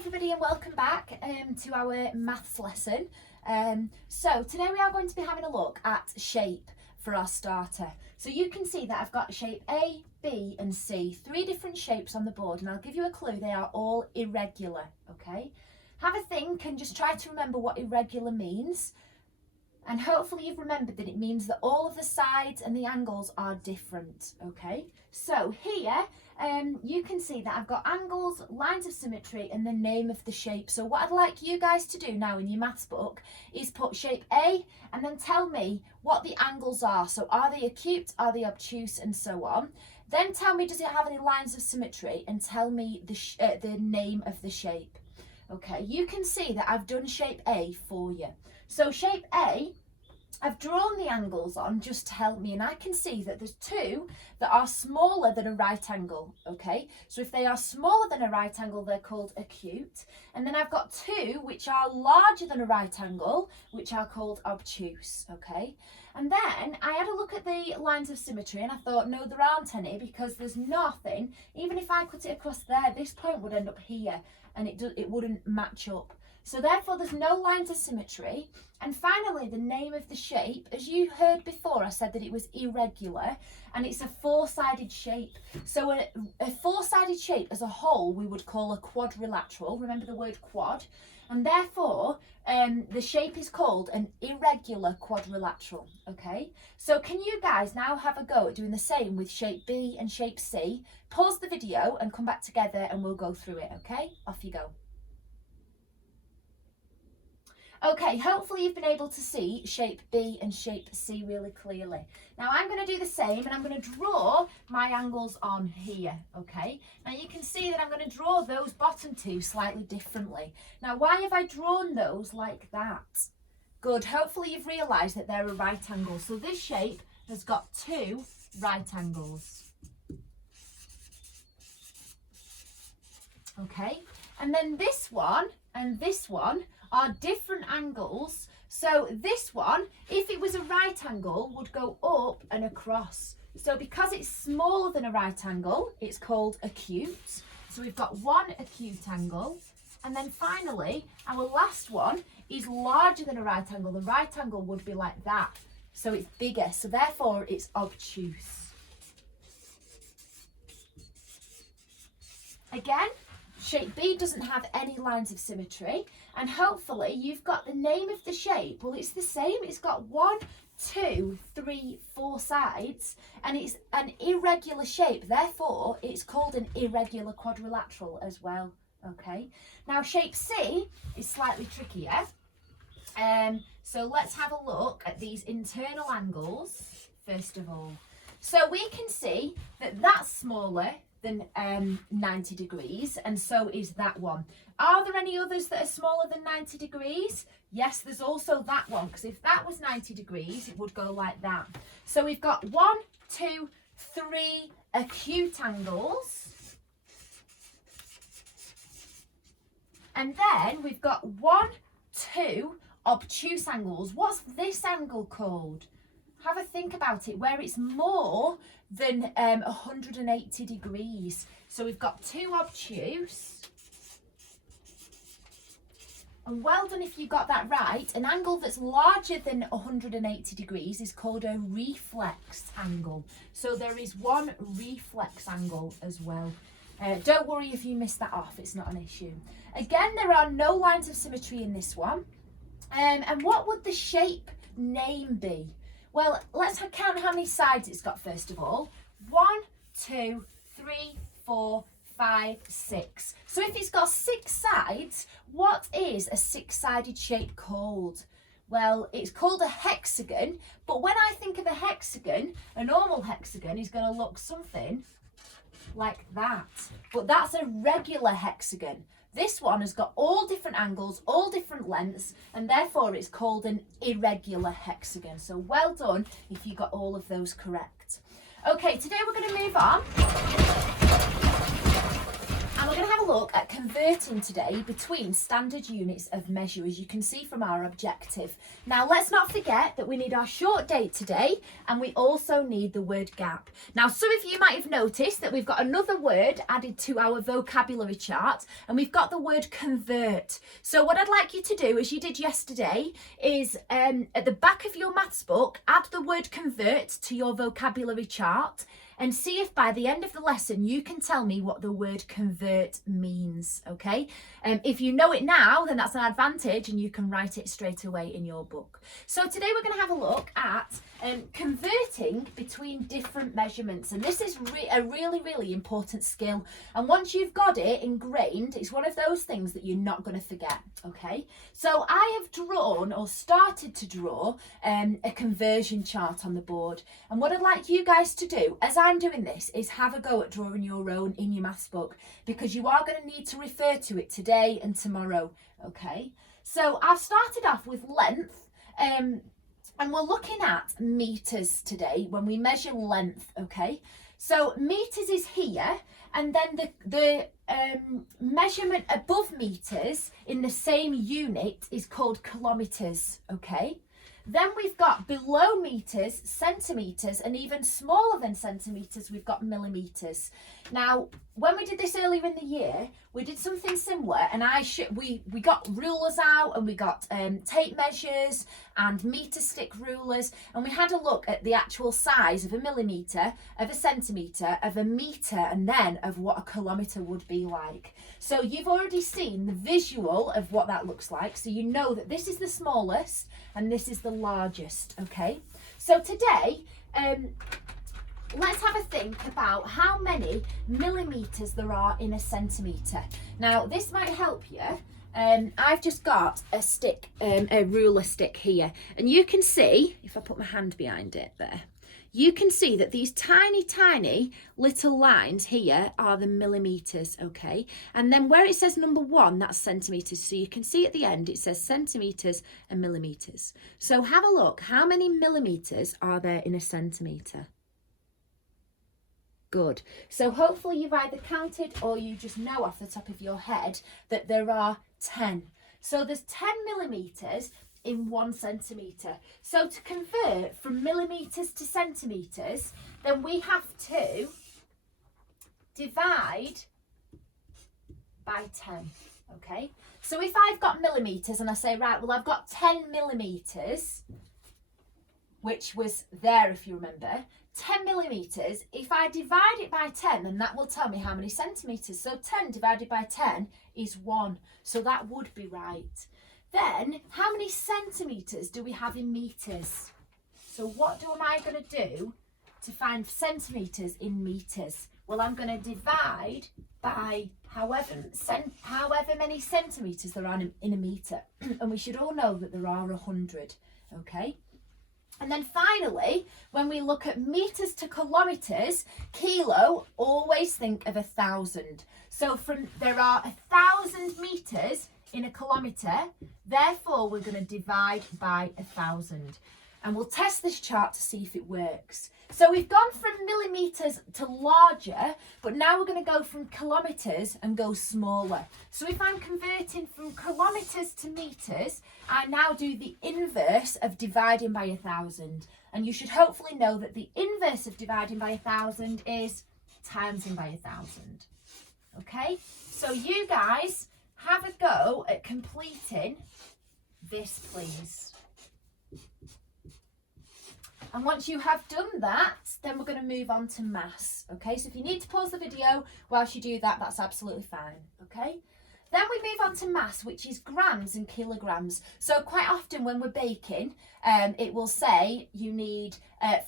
everybody and welcome back to our maths lesson. So today we are going to be having a look at shape for our starter. So you can see that I've got shape A, B and C, three different shapes on the board, and I'll give you a clue, they are all irregular, okay? Have a think and just try to remember what irregular means. And hopefully you've remembered that it means that all of the sides and the angles are different, okay? So here, you can see that I've got angles, lines of symmetry and the name of the shape. So what I'd like you guys to do now in your maths book is put shape A and then tell me what the angles are. So are they acute, are they obtuse and so on. Then tell me, does it have any lines of symmetry, and tell me the name of the shape. Okay, you can see that I've done shape A for you. So shape A, I've drawn the angles on just to help me, and I can see that there's two that are smaller than a right angle, okay? So if they are smaller than a right angle, they're called acute. And then I've got two which are larger than a right angle, which are called obtuse, okay? And then I had a look at the lines of symmetry and I thought, no, there aren't any, because there's nothing. Even if I cut it across there, this point would end up here and it wouldn't match up. So therefore there's no lines of symmetry. And finally, the name of the shape, as you heard before, I said that it was irregular and it's a four-sided shape. So a four-sided shape as a whole we would call a quadrilateral. Remember the word quad? And therefore the shape is called an irregular quadrilateral, okay? So can you guys now have a go at doing the same with shape B and shape C? Pause the video and come back together and we'll go through it, okay? Off you go. Okay, hopefully you've been able to see shape B and shape C really clearly. Now I'm going to do the same and I'm going to draw my angles on here, okay? Now you can see that I'm going to draw those bottom two slightly differently. Now why have I drawn those like that? Good, hopefully you've realised that they're a right angle. So this shape has got two right angles. Okay, and then this one and this one are different angles. So this one, if it was a right angle, would go up and across. So because it's smaller than a right angle, it's called acute. So we've got one acute angle. And then finally, our last one is larger than a right angle. The right angle would be like that. So it's bigger. So therefore it's obtuse. Again, shape B doesn't have any lines of symmetry, and hopefully you've got the name of the shape. Well, it's the same. It's got 1, 2, 3, 4 sides, and it's an irregular shape. Therefore, it's called an irregular quadrilateral as well. Okay. Now, shape C is slightly trickier. So let's have a look at these internal angles first of all. So we can see that that's smaller than 90 degrees, and so is that one. Are there any others that are smaller than 90 degrees? Yes, there's also that one, because if that was 90 degrees, it would go like that. So we've got 1, 2, 3 acute angles. And then we've got 1, 2 obtuse angles. What's this angle called? Have a think about it, where it's more than 180 degrees. So we've got 2 obtuse. And well done if you got that right. An angle that's larger than 180 degrees is called a reflex angle. So there is 1 reflex angle as well. Don't worry if you missed that off, it's not an issue. Again, there are no lines of symmetry in this one. And what would the shape name be? Well, let's count how many sides it's got first of all. 1, 2, 3, 4, 5, 6. So if it's got 6 sides, what is a 6-sided shape called? Well, it's called a hexagon, but when I think of a hexagon, a normal hexagon is going to look something like that. But that's a regular hexagon. This one has got all different angles, all different lengths, and therefore it's called an irregular hexagon. So well done if you got all of those correct. Okay, today we're going to move on and we're going to have a look at converting today between standard units of measure, as you can see from our objective. Now, let's not forget that we need our short date today, and we also need the word gap. Now, some of you might have noticed that we've got another word added to our vocabulary chart, and we've got the word convert. So what I'd like you to do, as you did yesterday, is at the back of your maths book, add the word convert to your vocabulary chart, and see if by the end of the lesson you can tell me what the word convert means, okay? If you know it now, then that's an advantage and you can write it straight away in your book. So today we're going to have a look at converting between different measurements, and this is a really important skill, and once you've got it ingrained, it's one of those things that you're not going to forget, okay? So I have drawn, or started to draw, a conversion chart on the board, and what I'd like you guys to do as I'm doing this is have a go at drawing your own in your maths book, because you are going to need to refer to it today and tomorrow, okay? So I've started off with length, and we're looking at meters today when we measure length, okay? So meters is here, and then the measurement above meters in the same unit is called kilometers, okay? Then we've got below meters, centimeters, and even smaller than centimeters, we've got millimeters. Now, when we did this earlier in the year, we did something similar, and we got rulers out, and we got tape measures and meter stick rulers, and we had a look at the actual size of a millimeter, of a centimeter, of a meter, and then of what a kilometre would be like. So you've already seen the visual of what that looks like, so you know that this is the smallest and this is the largest, okay? So today, let's have a think about how many millimetres there are in a centimetre. Now, this might help you. I've just got a stick, a ruler stick here, and you can see, if I put my hand behind it there, you can see that these tiny little lines here are the millimetres, okay? And then where it says number 1, that's centimetres. So you can see at the end it says centimetres and millimetres. So have a look, how many millimetres are there in a centimetre? Good. So hopefully you've either counted or you just know off the top of your head that there are 10. So there's 10 millimetres in 1 centimetre. So to convert from millimetres to centimetres, then we have to divide by 10, okay? So if I've got millimetres and I say, right, well, I've got 10 millimetres, which was there if you remember, 10 millimetres, if I divide it by 10, then that will tell me how many centimetres. So 10 divided by 10 is 1, so that would be right. Then, how many centimetres do we have in metres? So what am I going to do to find centimetres in metres? Well, I'm going to divide by however many centimetres there are in a metre. And we should all know that there are 100, okay? And then finally, when we look at metres to kilometres, kilo, always think of 1,000. So there are 1,000 metres in a kilometre, therefore we're going to divide by 1,000. And we'll test this chart to see if it works. So we've gone from millimetres to larger, but now we're going to go from kilometres and go smaller. So if I'm converting from kilometres to metres, I now do the inverse of dividing by 1,000. And you should hopefully know that the inverse of dividing by 1,000 is timesing by 1,000. Okay, so you guys have a go at completing this, please. And once you have done that, then we're going to move on to mass. Okay, so if you need to pause the video whilst you do that, that's absolutely fine. Okay, then we move on to mass, which is grams and kilograms. So quite often when we're baking, it will say you need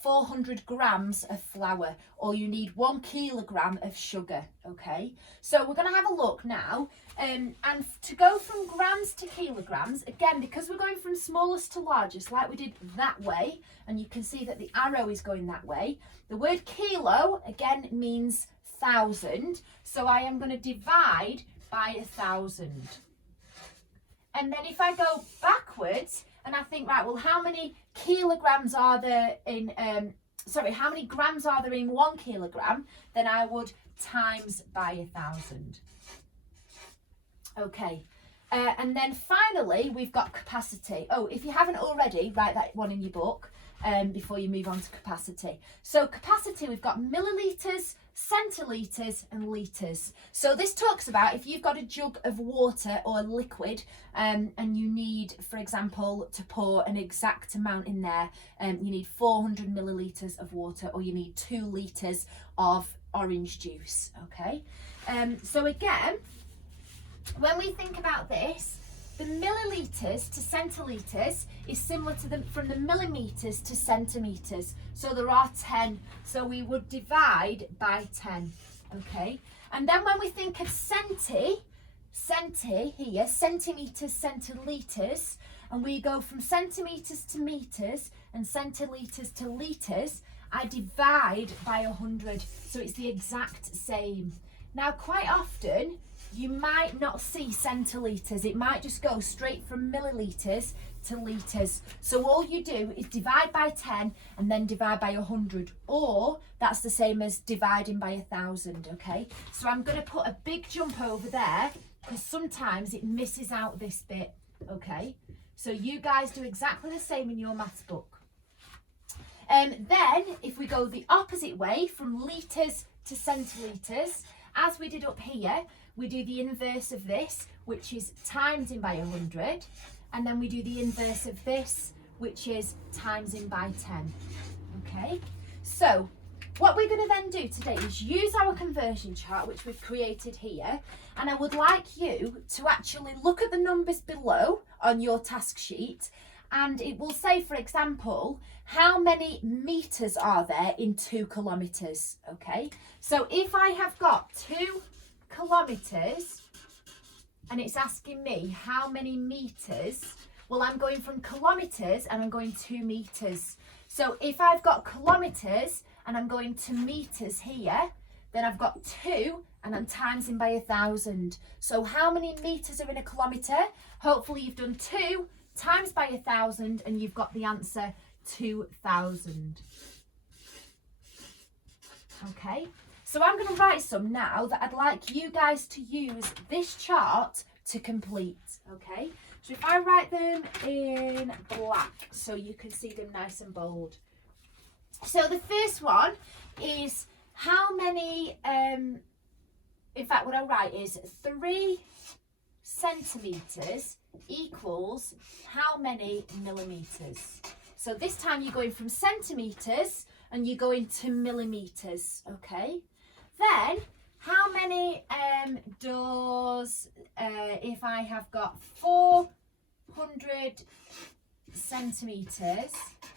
400 grams of flour, or you need 1 kilogram of sugar. Okay, so we're going to have a look now. And to go from grams to kilograms, again, because we're going from smallest to largest, like we did that way, and you can see that the arrow is going that way, the word kilo, again, means 1,000. So I am going to divide by 1,000. And then if I go backwards and I think, right, well, how many kilograms are there in, how many grams are there in 1 kilogram? Then I would times by 1,000. Okay. And then finally, we've got capacity. Oh, if you haven't already, write that one in your book before you move on to capacity. So capacity, we've got millilitres, centilitres and litres. So this talks about if you've got a jug of water or liquid and you need, for example, to pour an exact amount in there, you need 400 millilitres of water or you need 2 litres of orange juice, okay? So again, when we think about this, the millilitres to centilitres is similar to from the millimetres to centimetres. So there are 10. So we would divide by 10. Okay. And then when we think of centi here, centimetres, centilitres, and we go from centimetres to metres and centilitres to litres, I divide by 100. So it's the exact same. Now, quite often, you might not see centilitres. It might just go straight from millilitres to litres. So all you do is divide by 10 and then divide by 100. Or that's the same as dividing by 1,000, okay? So I'm going to put a big jump over there because sometimes it misses out this bit, okay? So you guys do exactly the same in your maths book. Then if we go the opposite way from litres to centilitres, as we did up here, we do the inverse of this, which is timesing by 100. And then we do the inverse of this, which is timesing by 10. Okay, so what we're going to then do today is use our conversion chart, which we've created here. And I would like you to actually look at the numbers below on your task sheet. And it will say, for example, how many metres are there in 2 kilometres? Okay, so if I have got 2 kilometres and it's asking me how many metres, well, I'm going from kilometres and I'm going 2 metres. So if I've got kilometres and I'm going to metres here, then I've got 2 and I'm timesing by 1,000. So how many metres are in a kilometre? Hopefully you've done 2 times by 1,000 and you've got the answer 2,000. Okay, so I'm going to write some now that I'd like you guys to use this chart to complete. Okay, so if I write them in black so you can see them nice and bold. So the first one is how many, in fact what I'll write is 3 centimetres equals how many millimetres. So this time you're going from centimetres and you're going to millimetres, okay? Then how many does, if I have got 400 centimetres,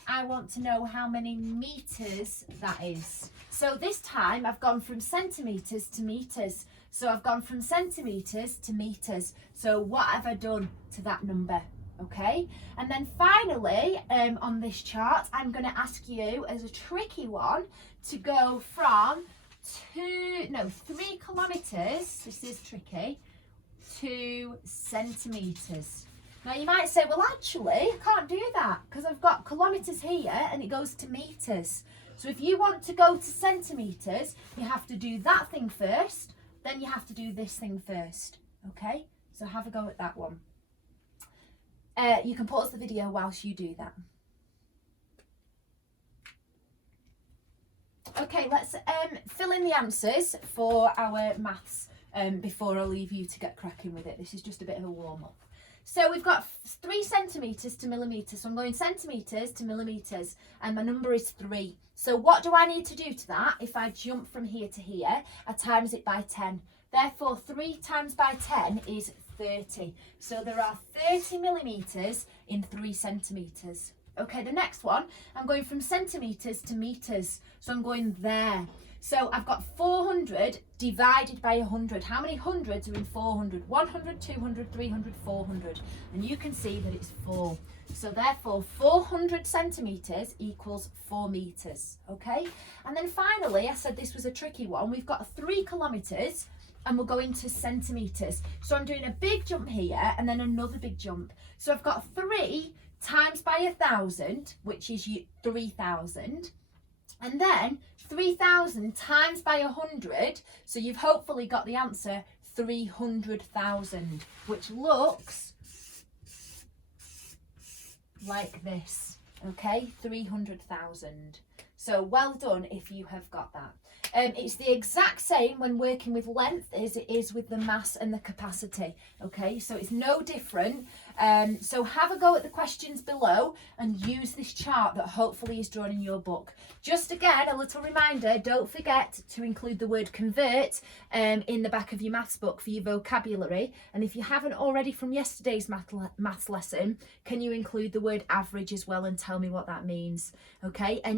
I want to know how many metres that is. So this time I've gone from centimetres to metres. So I've gone from centimetres to metres. So what have I done to that number? Okay, and then finally on this chart I'm going to ask you as a tricky one to go from 3 kilometres, this is tricky, to centimetres. Now you might say, well actually I can't do that because I've got kilometres here and it goes to metres. So if you want to go to centimetres, you have to do that thing first, then you have to do this thing first. Okay, so have a go at that one. You can pause the video whilst you do that. Okay, let's fill in the answers for our maths before I leave you to get cracking with it. This is just a bit of a warm-up. So we've got 3 centimetres to millimetres. So I'm going centimetres to millimetres and my number is 3. So what do I need to do to that? If I jump from here to here, I times it by 10. Therefore, 3 times by 10 is 30. So there are 30 millimetres in 3 centimetres. Okay, the next one, I'm going from centimetres to metres. So I'm going there. So I've got 400 divided by 100. How many hundreds are in 400? 100, 200, 300, 400. And you can see that it's 4. So therefore 400 centimetres equals 4 metres. Okay, and then finally, I said this was a tricky one. We've got 3 kilometres and we're going to centimetres. So I'm doing a big jump here and then another big jump. So I've got 3 times by 1,000, which is 3,000. And then 3,000 times by 100, so you've hopefully got the answer 300,000, which looks like this. Okay, 300,000. So well done if you have got that. It's the exact same when working with length as it is with the mass and the capacity. Okay, so it's no different. So have a go at the questions below and use this chart that hopefully is drawn in your book. Just again, a little reminder, don't forget to include the word convert in the back of your maths book for your vocabulary. And if you haven't already from yesterday's maths lesson, can you include the word average as well and tell me what that means? Okay. And